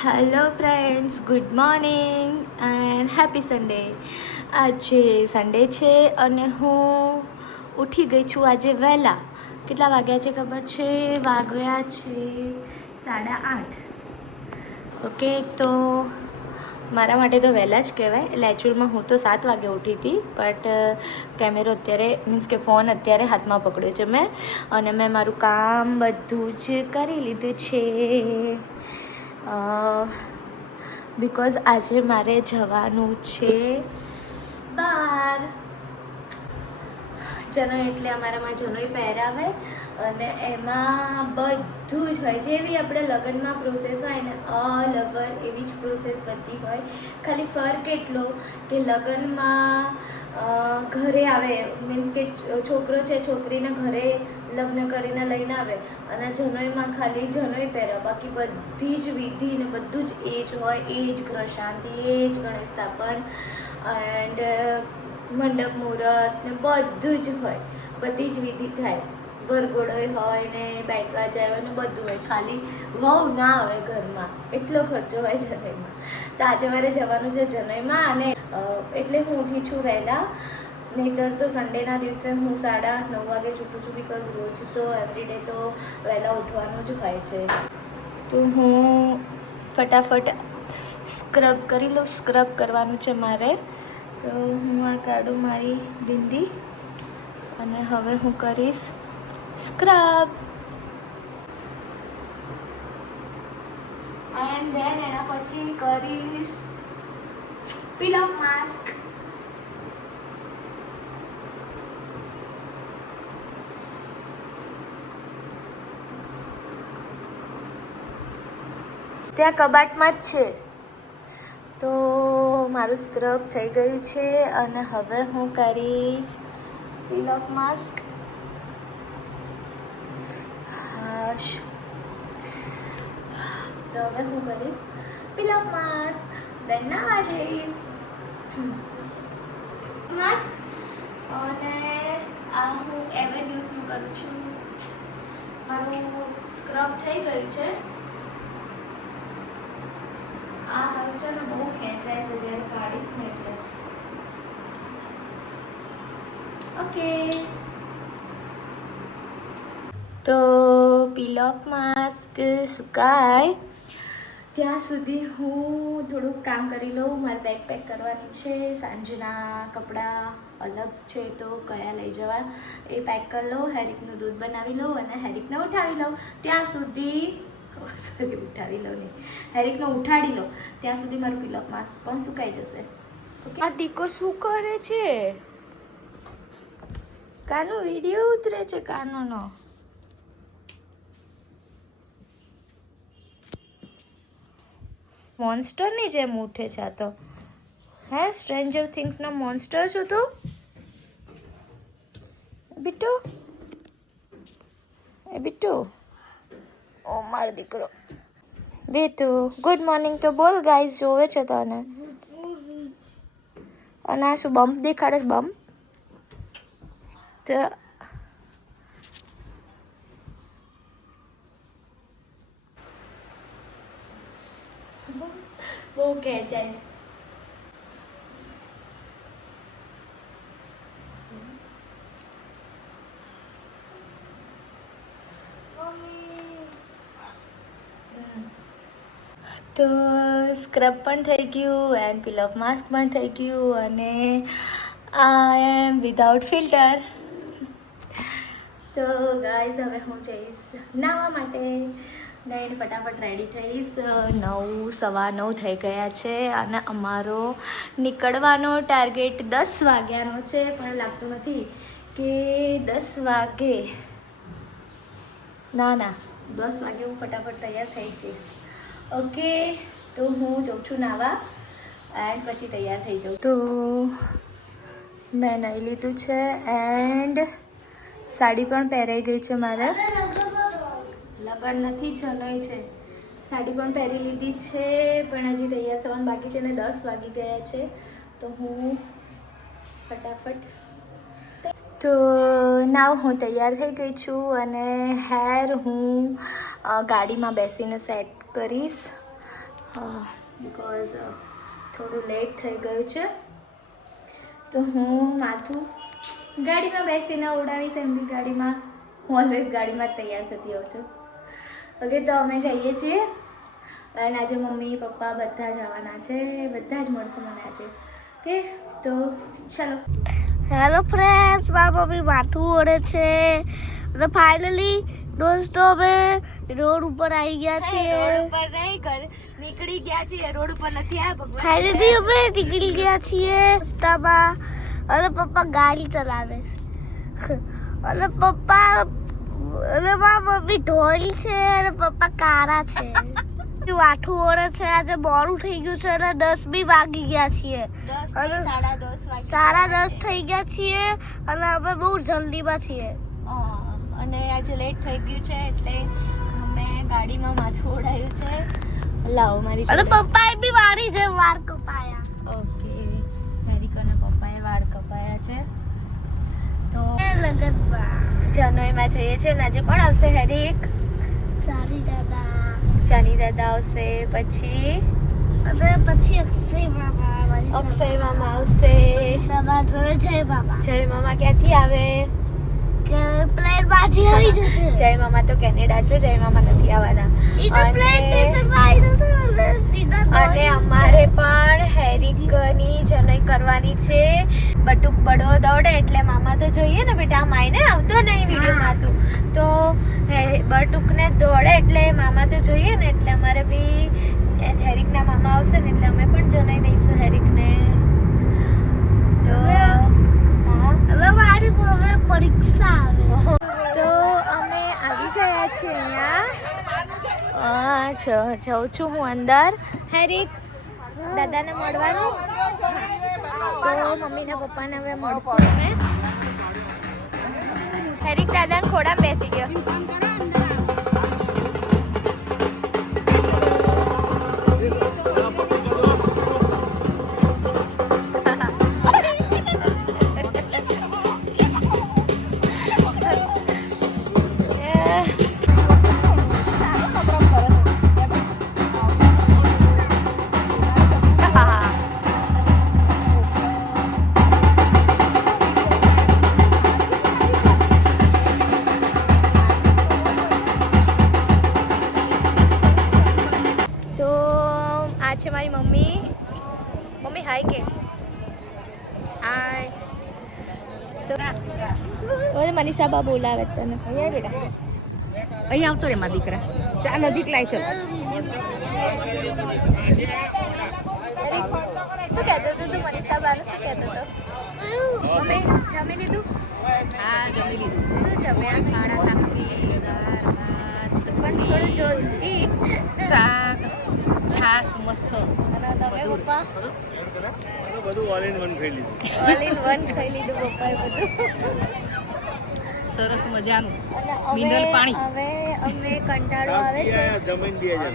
Hello friends, good morning and happy Sunday. આજે Sunday છે અને હું ઉઠી ગઈ છું આજે વહેલા. કેટલા વાગ્યા છે ખબર છે? વાગ્યા છે 8:30. ઓકે, તો મારા માટે તો વહેલા જ કહેવાય. એટલે એકચ્યુઅલમાં હું તો 7 વાગે ઉઠી હતી, બટ કેમેરો અત્યારે મીન્સ કે ફોન અત્યારે હાથમાં પકડ્યો છે મેં, અને મેં મારું કામ બધું જ કરી લીધું છે. બિકોઝ આજે મારે જવાનું છે બહાર. જનોઈ એટલે અમારામાં જનોઈ પહેરાવે અને એમાં બધું જ હોય. જેવી આપણે લગ્નમાં પ્રોસેસ હોય ને ઓલ ઓવર એવી જ પ્રોસેસ બધી હોય. ખાલી ફર્ક એટલો કે લગ્નમાં ઘરે આવે, મીન્સ કે છોકરો છે છોકરીને ઘરે લગ્ન કરીને લઈને આવે, અને જનોઈમાં ખાલી જનોઈ પહેરાવે. બાકી બધી જ વિધિ ને બધું જ એ જ હોય. એ જ ગ્રહ શાંતિ, એ જ ગણેશ સ્થાપન એન્ડ મંડપ મુહૂર્ત ને બધું જ હોય. બધી જ વિધિ થાય. વરઘોડોય હોય ને બેન્ડ વાજા હોય ને બધું હોય. ખાલી વહુ ના આવે ઘરમાં, એટલો ખર્ચો હોય જનોઈમાં. તો આજે મારે જવાનું છે જનોઈમાં, અને એટલે હું ઉઠી છું વહેલા. નહીંતર તો સન્ડેના દિવસે હું 8:30-9 વાગે જ ઉઠું છું, બિકોઝ રોજ તો એવરીડે તો વહેલા ઉઠવાનું જ હોય છે. તો હું ફટાફટ સ્ક્રબ કરી લઉં. સ્ક્રબ કરવાનું છે મારે, તો હું આ કાઢું મારી બિંદી અને હવે હું કરીશ સ્ક્રબ. એન્ડ ધેન એના પછી કરીશ પીલ ઓફ માસ્ક. ત્યાં કબાટમાં જ છે. તો મારું સ્ક્રબ થઈ ગયું છે અને હવે હું કરીશ પીલ ઓફ માસ્ક. તો હવે હું કરીશ પીલ ઓફ માસ્ક, દેન નાવા જઈશ માસ્ક. અને આ હું એવન્યુનું કરું છું. મારું સ્ક્રબ થઈ ગયું છે. આ હાલ છે ને બહુ ખેંચાય છે જ્યારે કાઢીશ ને એટલે. ઓકે, તો પીલ ઓફ માસ્ક સુકાય ત્યાં સુધી હું થોડુંક કામ કરી લઉં. મારે બેગ પેક કરવાની છે. સાંજના કપડાં અલગ છે તો કયા લઈ જવા એ પેક કરી લઉં. હેરિકનું દૂધ બનાવી લઉં અને હેરિકને ઉઠાવી લઉં. ત્યાં સુધી ઉઠાવી લઉં નહીં, હેરિકને ઉઠાડી લઉં. ત્યાં સુધી મારું પીલ ઓફ માસ્ક પણ સુકાઈ જશે. ઓકે, આ ટીકો શું કરે છે? કાનો વિડીયો ઉતરે છે કાનોનો. મોન્સ્ટરની જેમ ઉઠે છે આ તો. હે, સ્ટ્રેન્જર થિંગ્સનો મોન્સ્ટર છો તું બિટ્ટુ? એ બિટ્ટુ, ઓ મારો દીકરો બીતુ. ગુડ મોર્નિંગ તો બોલ, ગાઈસ જોવે છે તને. અને આ શું બમ્પ દેખાડે છે? બમ્પ તો બહુ ખેંચાય છે. તો સ્ક્રબ પણ થઈ ગયું એન્ડ પીલ ઓફ માસ્ક પણ થઈ ગયું, અને આઈ એમ વિધાઉટ ફિલ્ટર. તો ગાઈઝ હવે હું જઈશ નાહવા માટે. નહીં, ફટાફટ રેડી થઈશ. 9:15 થઈ ગયા છે અને અમારો નીકળવાનો ટાર્ગેટ 10 વાગ્યાનો છે, પણ લાગતું નથી કે 10 વાગે. ના 10 વાગે હું ફટાફટ તૈયાર થઈ જઈશ. ઓકે, તો હું જાઉં છું નાહવા એન્ડ પછી તૈયાર થઈ જાઉં. તો મેં નાહી લીધું છે એન્ડ સાડી પણ પહેરાઈ ગઈ છે મારે. લગન નથી, જનોઈ છે. સાડી પણ પહેરી લીધી છે, પણ હજી તૈયાર થવાનું બાકી છે ને 10 વાગી ગયા છે. તો હું ફટાફટ. તો નાવ હું તૈયાર થઈ ગઈ છું અને હેર હું ગાડીમાં બેસીને સેટ કરીશ. બિકોઝ થોડું લેટ થઈ ગયું છે, તો હું માથું ગાડીમાં બેસીને ઉડાવીશ. એમ બી ગાડીમાં હું ઓલવેઝ ગાડીમાં જ તૈયાર થતી હોઉં છું. ઓકે, તો અમે જઈએ છીએ અને આજે મમ્મી પપ્પા બધા જ આવવાના છે, બધા જ મળશે મને આજે. ઓકે, તો ચાલો. હેલો ફ્રેન્ડ્સ, મારા મમ્મી માથું ઓળે છે અને ફાઇનલી દોસ્તો અમે રોડ ઉપર આવી ગયા છીએ. રોડ ઉપર નહીં, ઘર નીકળી ગયા છીએ, રોડ ઉપર નથી આવ્યા. ભગવાન, ફાઇનલી અમે નીકળી ગયા છીએ રસ્તામાં અને પપ્પા ગાડી ચલાવે છે અને પપ્પા અને મારા મમ્મી ઢોળી છે અને પપ્પા કારા છે. માથું ઓળે છે. આજે મોડું થઈ ગયું છે અને 10 બી વાગી ગયા છીએ અને 10:30 થઈ ગયા છીએ અને અમે બહુ જલ્દીમાં છીએ. અને આજે લેટ થઈ ગયું છે એટલે અમે ગાડીમાં માથું ઓઢાયું છે. લાવો મારી અને પપ્પાએ બી મારી જે વાળ કપાયા. ઓકે, હેરિકાના પપ્પાએ વાળ કપાયા છે. તો લગનમાં જનોઈમાં જઈએ છીએ ને આજે કોણ આવશે? હેરિક, સારી દાદા શાની દાદા આવશે, પછી અને પછી અક્ષય મામા આવશે. સભા જય બાબા. જય મામા ક્યાંથી આવે? કે પ્લેન માંથી આવી જશે. જય મામા તો કેનેડા છે, જય મામા નથી આવવાના. ઈ તો પ્લેન સ્ટેશનમાં આવી જશે અને સીધા અને અમારે પણ હેરિકની જનોઈ કરવાની છે. બટુક બડો દોડે એટલે મામા તો જોઈએ ને બેટા. આમ આઈને આવતો નહીં વિડીયોમાં તું તો. બટુકને દોડે એટલે મામા તો જોઈએ ને, એટલે અમારે બી હેરિકના મામા આવશે ને એટલે અમે પણ જનોઈ દઈશું હેરિકને. તો હવે મારી હવે પરીક્ષા આવે. તો અમે આવી ગયા છીએ અહીંયા. જાઉં છું હું અંદર. હેરિક, દાદાને મળવાનું. તો મમ્મીને પપ્પાને હવે મળશું અમે. હેરિક દાદાને ખોડામાં બેસી ગયો. છે મારી મમ્મી. મમ્મી હાય કે હાય. તો મનીષા બા બોલાવે તને. અહીંયા બેટા, અહીંયા આવતો રે મારા દીકરા. ચા નજીક લાય. ચલ, શું કહેતો હતો તું? મનીષા બાનું શું કહેતો હતો? મમ્મી જમી લીધું? હા જમી લીધું. શું જમ્યા? ખાડા લાપસી, દાળ ભાત, પણ થોડું જોરથી, શાક, છાસ મસ્ત. અને તમે પપ્પા? બધું ઓલ ઇન વન ખાઈ લીધું. ઓલ ઇન વન ખાઈ લીધું પપ્પાએ બધું. સરસ મજાનું અને મિનરલ પાણી. હવે અમે કંટાળો આવે છે. જમીન બે હજાર.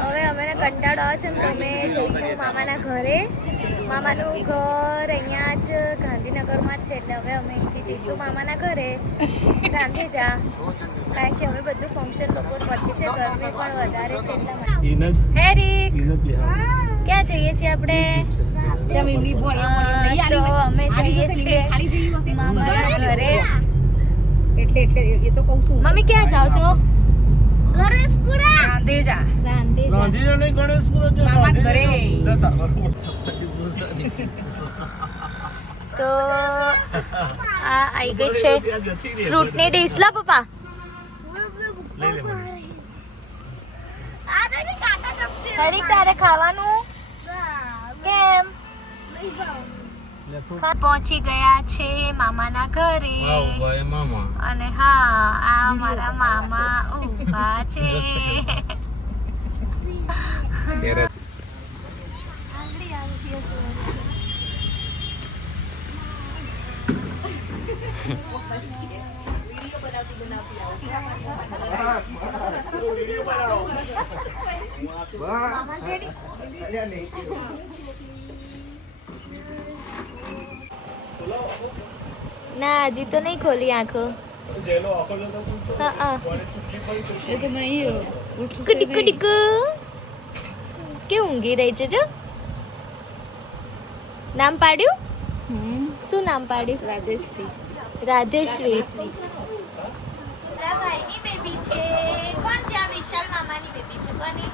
હવે અમને કંટાળો આવે છે ને તો અમે જઈશું મામાના ઘરે. મામાનું ઘર અહીંયા જ ગાંધીનગરમાં જ છે એટલે હવે અમે અહીંથી જઈશું મામાના ઘરે ગાંધીજા. કારણ કે હવે બધું ફંક્શન બપોર પછી છે, ગરમી પણ વધારે છે એટલા માટે. હેરિક, ક્યાં જઈએ છીએ આપણે? તો અમે જઈએ છીએ મામાના ઘરે. એટલે એ તો કહું છું. મમ્મી ક્યાં જાઓ છો? ગણેશપુરા રાંધેજા. ગાંધીનગર નહીં, ગણેશપુર જ. મામાના ઘરે. તો આ આવી ગઈ છે ફ્રૂટની ડીશ. લા પપ્પા, હેરિક તારે ખાવાનું કેમ? પહોંચી ગયા છે મામાના ઘરે. અને હા, આ મારા મામા ઊભા છે. ના, હજી તો નહીં ખોલી આંખો. જેલો આખો જો તો હા એ તો નહીં. ટીકુ ટીકુ કે ઊંઘી રહી છે જો. નામ પાડ્યું? શું નામ પાડ્યું? રાધેશ્રી. રાધેશ્રી. ભાઈની બેબી છે. કોણ છે આ? વિશાલ મામાની બેબી છે. કોની?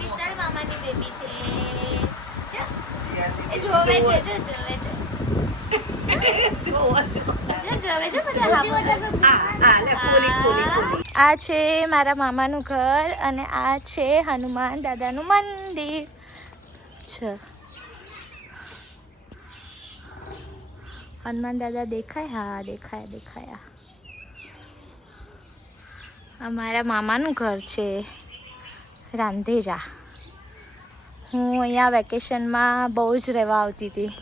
વિશાલ મામાની બેબી છે. જો. એ જોવે છે જો જોવે છે. આ છે મારા મામાનું ઘર અને આ છે હનુમાન દાદાનું મંદિર છે. હનુમાન દાદા દેખાય? હા દેખાયા. આ મારા મામાનું ઘર છે રાંધેજા. હું અહીંયા વેકેશનમાં બહુ જ રહેવા આવતી હતી.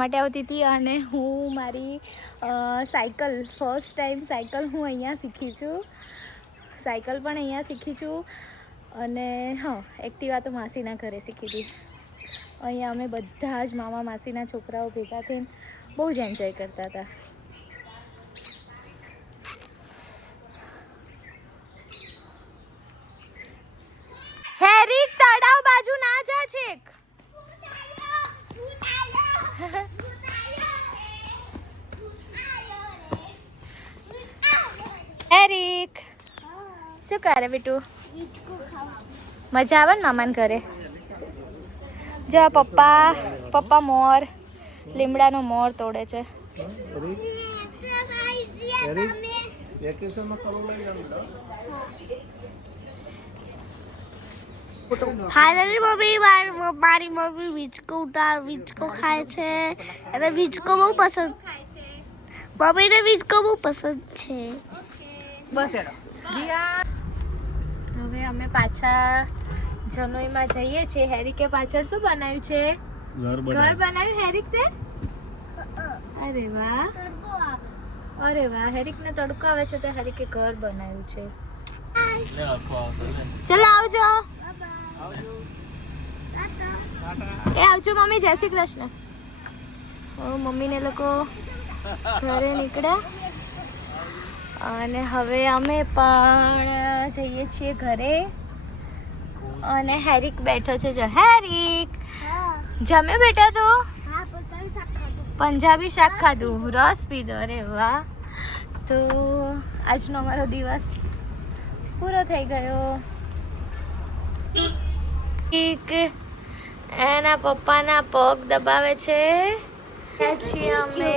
માટે આવતી હતી અને હું મારી સાયકલ ફર્સ્ટ ટાઈમ સાયકલ હું અહીંયા શીખી છું. સાયકલ પણ અહીંયા શીખી છું અને હા એક્ટિવા તો માસીના ઘરે શીખી હતી. અહીંયા અમે બધા જ મામા માસીના છોકરાઓ ભેગા થઈને બહુ જ એન્જોય કરતા હતા. હેરી તળાવ બાજુ ના જા છેક. હેરિક શું કરે બેટું? મજા આવે ને મામાને ઘરે? જો પપ્પા મોર લીમડાનો મોર તોડે છે. ફાઇનલી મારી મમ્મી વીચકો ખાય છે અને વીચકો બહુ પસંદ. મમ્મીને વીચકો બહુ પસંદ છે. બસ એડો. હવે અમે પાછા જનોઈમાં જઈએ છીએ. હેરિકે પાછળ શું બનાવ્યું છે? ઘર બનાવ્યું હેરિક તે? અરે વાહ હેરિકને તડકો આવે છે તો હેરિકે ઘર બનાવ્યું છે. ચલો આવજો. એ આવજો મમ્મી. જય શ્રી કૃષ્ણ. મમ્મીને લોકો ઘરે નીકળ્યા અને હવે અમે પણ જઈએ છીએ ઘરે. અને હેરિક બેઠો છે. જો હેરિક જમે બેટા તો પંજાબી શાક ખાધું, રસ પીધો. અરે વાહ. તો આજનો અમારો દિવસ પૂરો થઈ ગયો. એના પપ્પાના પગ દબાવે છે. છીએ અમે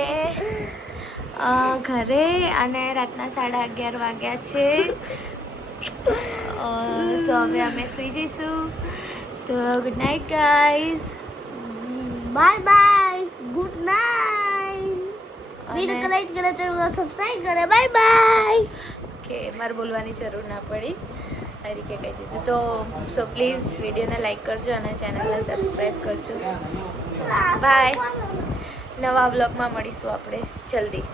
ઘરે અને રાતના 11:30 વાગ્યા છે. સો હવે અમે સુઈ જઈશું. તો good night guys. Bye good night. Video like કરો, ચેનલ સબસ્ક્રાઇબ કરો. બાય. કે મારે બોલવાની જરૂર ના પડી. હરીકે કહી દીધું. તો સો પ્લીઝ વિડીયોને લાઈક કરજો અને ચેનલને સબસ્ક્રાઈબ કરજો. બાય. નવા વ્લોગમાં મળીશું આપણે જલ્દી.